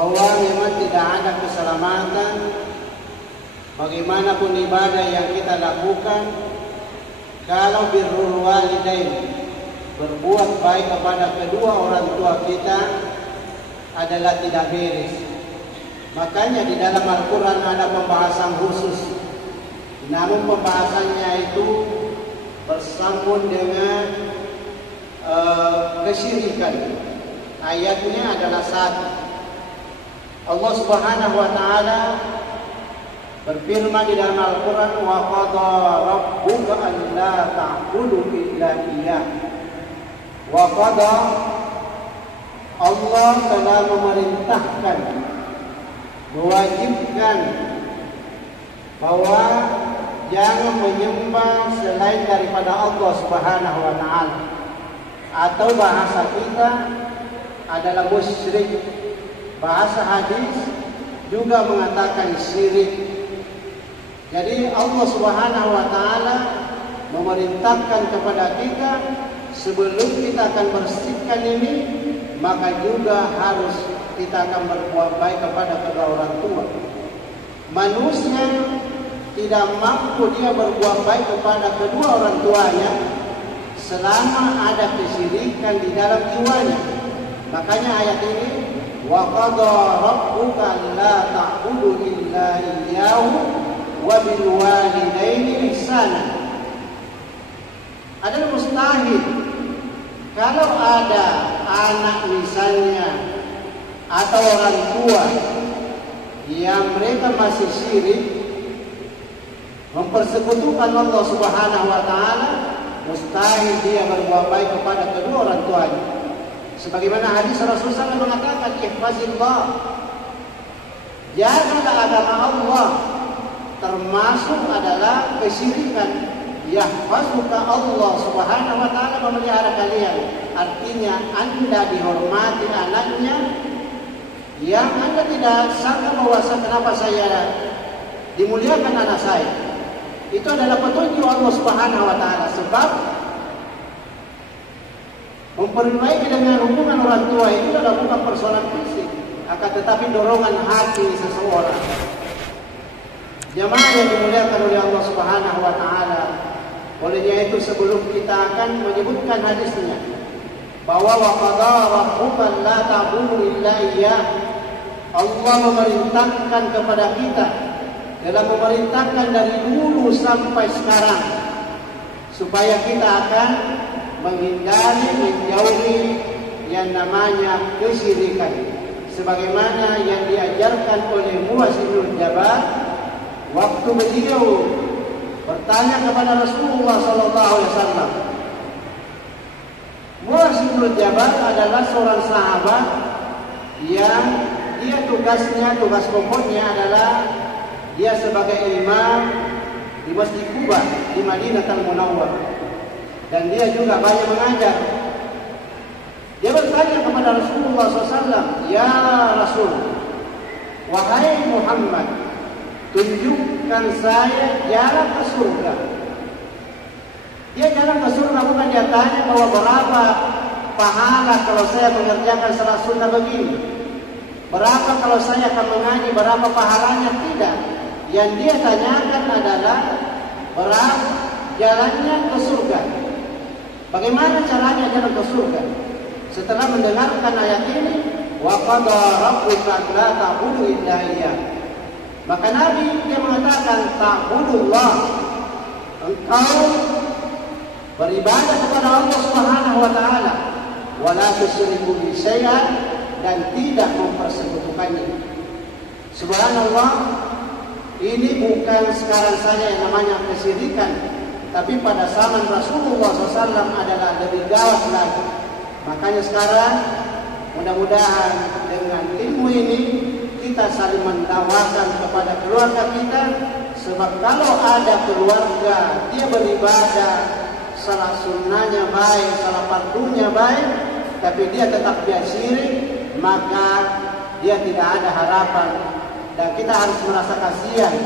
bahwa memang tidak ada keselamatan bagaimanapun ibadah yang kita lakukan kalau birrul walidain, berbuat baik kepada kedua orang tua kita adalah tidak beres. Makanya di dalam Al-Quran ada pembahasan khusus, namun pembahasannya itu bersambung dengan kesyirikan. Ayatnya adalah satu. Allah Subhanahu wa taala berfirman di dalam Al-Quran, wa qada rabbuka alla ta'budu illa iyyah. Wa qada, Allah telah memerintahkan, mewajibkan bahwa jangan menyembah selain daripada Allah Subhanahu wa taala. Atau bahasa kita adalah musyrik. Bahasa hadis juga mengatakan syirik. Jadi Allah Subhanahu wa taala memerintahkan kepada kita sebelum kita akan bersihkan ini, maka juga harus kita akan berbuat baik kepada kedua orang tua. Manusia tidak mampu dia berbuat baik kepada kedua orang tuanya selama ada kesyirikan di dalam jiwanya. Makanya ayat ini, wa qada rabbuka alla ta'budu illa iyyahu wa bil walidaini ihsana. Adalah mustahil kalau ada anak misalnya atau orang tua yang mereka masih syirik, mempersekutukan Allah Subhanahu wa taala, mustahil dia berbuat baik kepada kedua orang tuanya. Sebagaimana hadis Rasulullah SAW mengatakan, ihfazillah, jagalah agama Allah, termasuk adalah kesyirikan. Yahfazuka Allah Subhanahu wa taala memelihara kalian. Artinya Anda dihormati anaknya yang Anda tidak sangka bahwa kenapa saya dimuliakan anak saya. Itu adalah petunjuk Allah Subhanahu wa taala, sebab memperbaiki dengan hubungan orang tua itu adalah bukan persoalan fisik, akan tetapi dorongan hati seseorang. Jamaah yang dimuliakan oleh Allah Subhanahu wa taala, olehnya itu sebelum kita akan menyebutkan hadisnya bahwa wa qada rabbuka la ta'budu illa iyyah, Allah memerintahkan kepada kita dalam memerintahkan dari dulu sampai sekarang supaya kita akan menghindari, menjauhi yang namanya kesyirikan, sebagaimana yang diajarkan oleh Muaz bin Jabal waktu beliau bertanya kepada Rasulullah SAW. Muaz bin Jabal adalah seorang sahabat yang dia tugas pokoknya adalah dia sebagai imam di Masjid Quba di Madinatul Munawwarah, dan dia juga banyak mengajar. Dia bertanya kepada Rasulullah SAW, ya Rasul, wahai Muhammad, tunjukkan saya jalan ke surga. Dia jalan ke surga bukan dia tanya bahwa berapa pahala kalau saya mengerjakan salat sunnah begini, berapa kalau saya akan mengaji, berapa pahalanya, tidak. Yang dia tanyakan adalah berapa jalannya ke surga, bagaimana caranya jalan ke surga. Setelah mendengarkan ayat ini, wa qada rabbuka la ta'budu illa iyyah, maka Nabi dia mengatakan ta'budullah, engkau beribadah kepada Allah Subhanahu wa taala, wa la tusyriku bihi syai'an, dan tidak mempersekutukannya. Subhanallah, ini bukan sekarang saja yang namanya kesyirikan, tapi pada zaman Rasulullah SAW adalah lebih gawat lagi. Makanya sekarang mudah-mudahan dengan ilmu ini kita saling mendakwakan kepada keluarga kita, sebab kalau ada keluarga dia beribadah, salah sunnahnya baik, salah fardunya baik, tapi dia tetap dia syirik, maka dia tidak ada harapan, dan kita harus merasa kasihan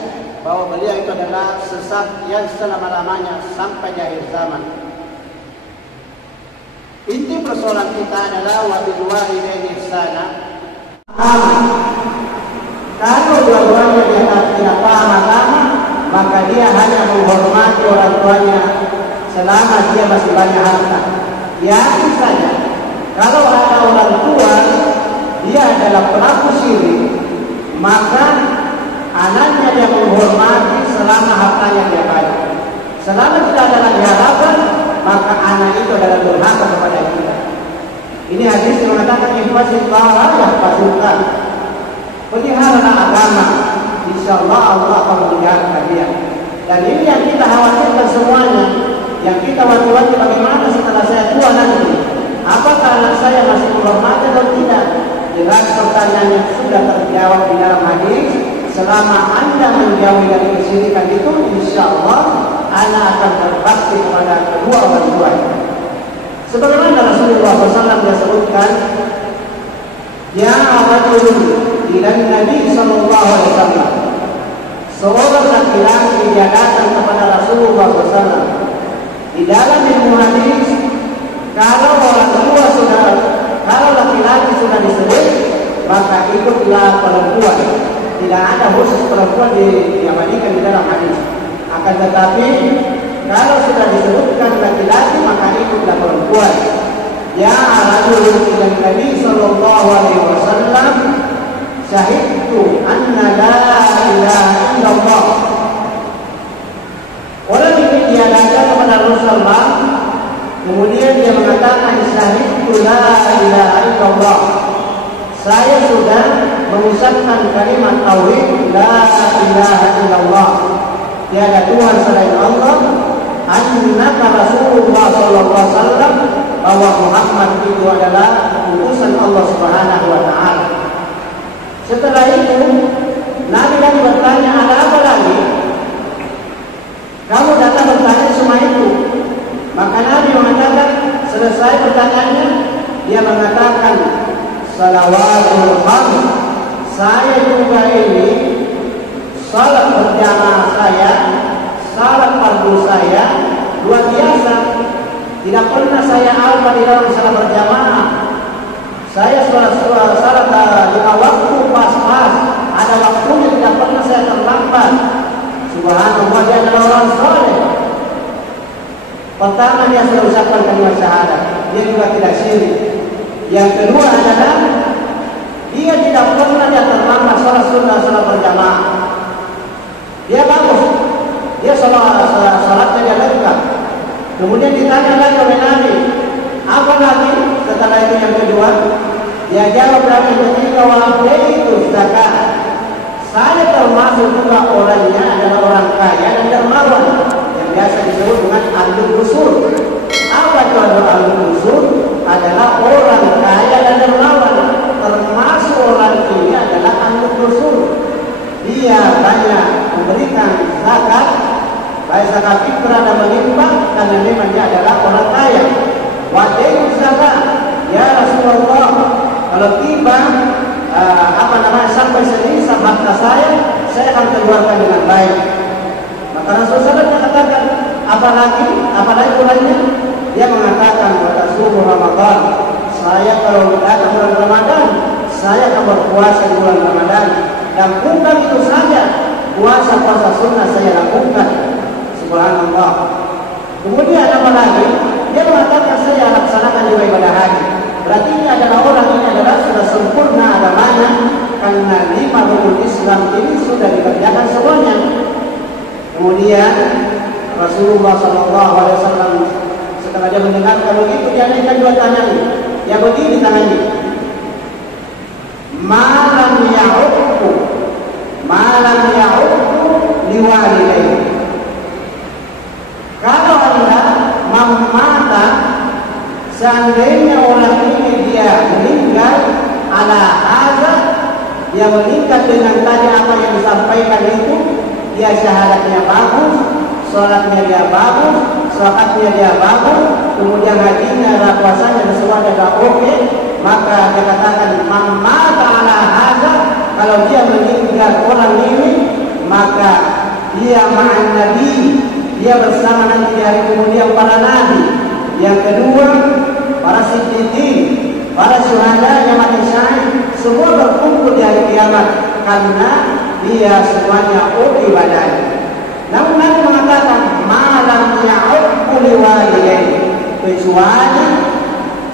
bahwa beliau itu adalah sesat yang selama-lamanya sampai di akhir zaman. Inti persoalan kita adalah wa bil walidaini ihsana. dia masih banyak harta. Yakin saja, kalau ada orang tua dia adalah pelaku syirik, maka anaknya dia menghormati selama hartanya dia banyak. Selama tidak ada lagi harapan, maka anak itu adalah durhaka kepada kita. Ini hadis yang mengatakan ihfazillah yahfazullah. Peliharalah agama, insyaallah Allah akan melihara kalian. Dan ini yang kita khawatirkan semuanya. Yang kita wanti-wanti bagaimana setelah saya tua nanti. Apakah anak saya masih menghormati atau tidak? Jelas pertanyaan yang sudah terjawab di dalam hadis. Selama Anda menjauhi dari kesyirikan itu, insyaallah anak akan berbakti kepada kedua orang tuanya. Sebagaimana Rasulullah SAW dia sebutkan, ya rajulun ila Nabi sallallahu alaihi wasallam. Seorang laki-laki dia datang kepada Rasulullah SAW. Di dalam ilmu hadis, kalau orang tua sudah, kalau laki-laki sudah disebut, maka ikutlah perempuan. Tidak ada khusus perempuan diabadikan di dalam hadis. Akan tetapi kalau sudah disebutkan laki-laki, maka ikutlah perempuan. Ya rajulun ila Nabi sallallahu alaihi wasallam, syahidtu anna la ilaha illallah. Orang ini dia datang kepada Rasulullah, kemudian dia mengatakan syahidtu la ilaha illallah. Saya sudah mengucapkan kalimat tauhid la ilaha illallah. Tiada Tuhan selain Allah, annaka Rasulullah sallallahu alaihi wasallam, bahwa Muhammad itu adalah utusan Allah Subhanahu wa taala. Setelah itu Nabi kan bertanya, ada apa lagi? Kamu datang bertanya semua itu. Maka Nabi mengatakan, selesai pertanyaannya, dia mengatakan salawatul khams. Saya juga ini salat berjamaah saya, salat fardu saya luar biasa. Tidak pernah saya alpa di dalam salat berjamaah. Saya salat lima waktu pas-pas. Ada waktunya, tidak pernah saya terlambat. Subhanallah, dia adalah orang soleh. Pertama dia sudah ucapkan kalimat syahadat, dia juga tidak syirik. Yang kedua adalah dia tidak pernah dia terlambat salat sunnah, salat berjamaah. Dia bagus, dia salatnya dia lengkap. Kemudian ditanya lagi oleh Nabi, apa lagi? Setelah itu yang kedua, dia jawab lagi, ketika waktu itu zakat. Saya termasuk juga orangnya adalah orang kaya dan dermawan, yang biasa disebut dengan ahlul busur. Apa itu ahlul busur? Adalah orang kaya dan dermawan. Termasuk orang ini adalah ahlul busur. Dia banyak memberikan zakat, baik zakat fitrah dan melimpah, karena memang dia adalah orang kaya. Wajib zakat, ya Rasulullah, kalau tiba sampai selisah harta saya akan keluarkan dengan baik. Maka Rasulullah mengatakan, apalagi bulannya? Dia mengatakan, pada subuh Ramadan, saya kalau datang bulan Ramadan, saya akan berpuasa di bulan Ramadan. Dan bukan itu saja, puasa sunnah saya lakukan. Subhanallah. Kemudian apa lagi? Dia mengatakan, saya laksanakan juga ibadah haji. Berarti ini adalah orang ini adalah sudah sempurna agamanya, karena 5 rukun Islam ini sudah dikerjakan semuanya. Kemudian Rasulullah SAW setelah dia mendengarkan begitu, dia naikkan dua tangannya. Dia begini tangannya. Malam ya'uqu liwalidayhi. Kalau Anda memata, seandainya orang ini dia meninggal ala hadza, dia meninggal dengan tadi apa yang disampaikan itu, dia syahadatnya bagus, sholatnya dia bagus, zakatnya dia bagus, kemudian hajinya, puasanya dan semua ada oke, maka dia katakan mamata ala hadza, kalau dia meninggal orang ini, maka dia ma'an nabi, dia bersama nanti di hari kemudian para nabi. Yang kedua, para siddiqin, para syuhada yang mati syahid, semua berkumpul di hari kiamat karena dia semuanya ibadahnya. Namun Nabi mengatakan malam ya'uqu 'uquli walidaini, kecuali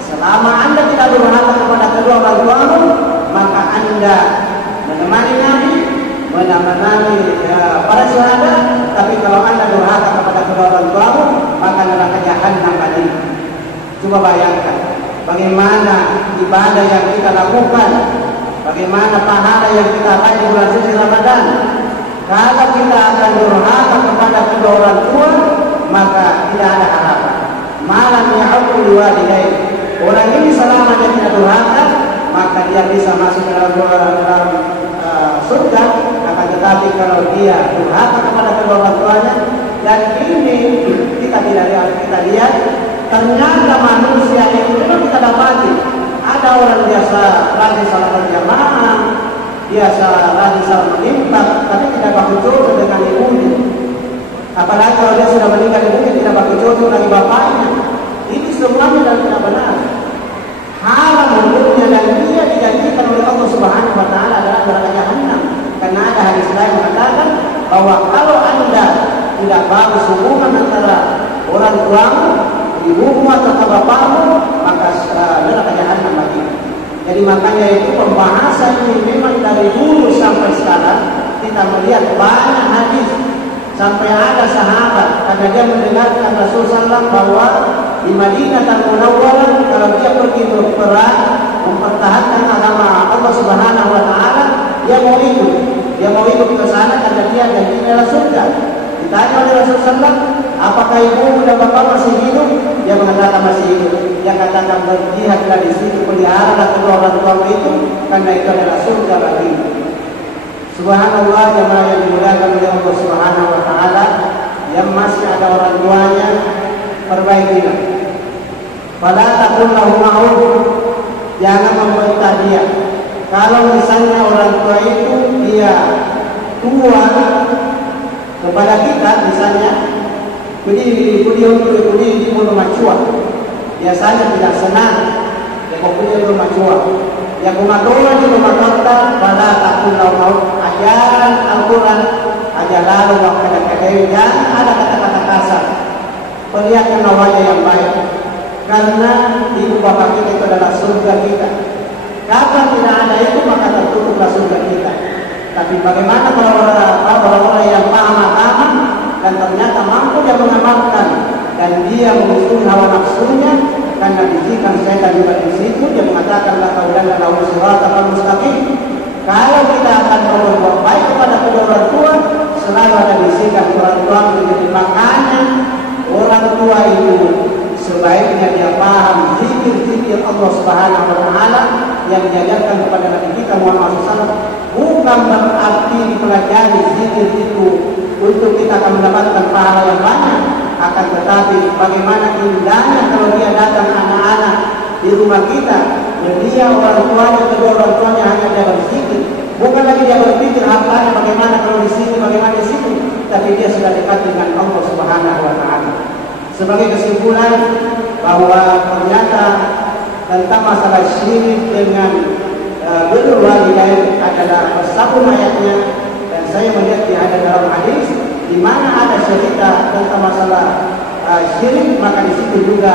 selama Anda tidak durhaka kepada kedua orang tuamu, maka Anda menemani Nabi, menemani para sahabat. Tapi kalau Anda durhaka kepada kedua orang tuamu, maka neraka jahanam bagi. Coba bayangkan bagaimana ibadah yang kita lakukan, bagaimana pahala yang kita raih di bulan suci Ramadan. Kalau kita akan durhaka kepada kedua orang tua, maka tidak ada harapan. Malam ya'uqul walidain. Orang ini selama dia tidak durhaka, maka dia bisa masuk dalam surga. Akan tetapi kalau dia durhaka kepada kedua orang tuanya, dan ini kita lihat ternyata manusia itu memang kita dapati ada orang biasa rajin salat berjamaah, biasa rajin salat menimpak, tapi tidak baku jodoh dengan ibunya. Apalagi kalau dia sudah meninggal ibunya, tidak baku jodoh lagi bapaknya. Ini semuanya tidak benar. Haram menurutnya, dan dia dijanjikan oleh Allah Subhanahu wa taala adalah neraka jahanam. Karena ada hadis lain mengatakan bahwa kalau Anda tidak bagus hubungan antara orang tuamu, ibumu atau bapakmu, maka neraka jahanam bagi. Jadi makanya itu pembahasan ini memang dari dulu sampai sekarang kita melihat banyak hadis. Sampai ada sahabat karena dia mendengarkan Rasulullah SAW bahwa di Madinah Munawwarah kalau dia pergi berperang mempertahankan agama Allah Subhanahu wa taala, dia mau ikut ke sana karena dia janji adalah surga. Ditanya oleh Rasulullah SAW, apakah ibu dan bapak masih hidup? Dia mengatakan masih hidup. Dia katakan berjihadlah di situ, peliharalah kedua orang tua itu, karena itu adalah surga bagimu. Subhanallah, jemaah yang dimuliakan oleh Allah Subhanahu wa taala, yang masih ada orang tuanya, perbaikilah. Fala taqul lahu ma'ruf, jangan membentak dia. Kalau misalnya orang tua itu dia tua kepada kita, misalnya kudi di belum macua, biasanya tidak senang ya kudi belum macua. Ya kumatola di rumah kota pada takut lau ajaran Al-Quran aja lalu waktu dan ada kata-kata kasar. Perlihatkan wajah yang baik, karena ibu bapak kita itu adalah surga kita. Kapan tidak ada itu maka tertutuplah surga kita. Tapi bagaimana kalau orang-orang yang paham agama dan ternyata mampu dia mengamalkan dan dia mengusung hawa nafsunya, karena bisikan setan juga di situ, dia mengatakan la taulanna lahu siratal mustaqim. Kalau kita akan berbuat baik kepada kedua orang tua, selalu ada bisikan orang tua menjadi. Makanya orang tua itu sebaiknya dia paham zikir-zikir Allah Subhanahu wa taala yang diajarkan kepada Nabi kita Muhammad SAW. Bukan berarti dipelajari zikir itu untuk kita akan mendapatkan pahala yang banyak. Akan tetapi bagaimana indahnya kalau dia datang anak-anak di rumah kita, dan dia orang tuanya, kedua orang tuanya hanya dia berzikir. Bukan lagi dia berpikir hartanya bagaimana kalau di sini, bagaimana di situ, tapi dia sudah dekat dengan Allah Subhanahu wa taala. Sebagai kesimpulan bahwa ternyata tentang masalah syirik dengan birrul walidain adalah satu ayatnya, dan saya melihat ada dalam hadis di mana ada cerita tentang masalah syirik, maka di situ juga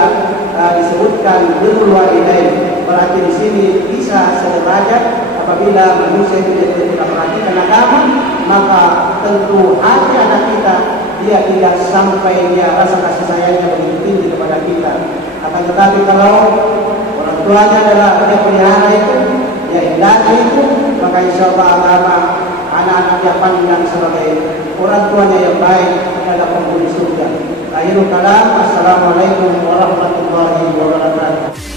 disebutkan birrul walidain. Berarti di sini bisa sederajat. Apabila manusia itu tidak perhatikan agama, maka tentu hati anak kita dia tidak sampai dia rasa kasih sayangnya begitu tinggi kepada kita. Akan tetapi kalau orang tuanya adalah dia pelihara itu, dia indahnya itu, maka insya Allah agama anak-anak dia pandang sebagai orang tuanya yang baik adalah penghuni surga. Akhirul kalam, assalamualaikum warahmatullahi wabarakatuh.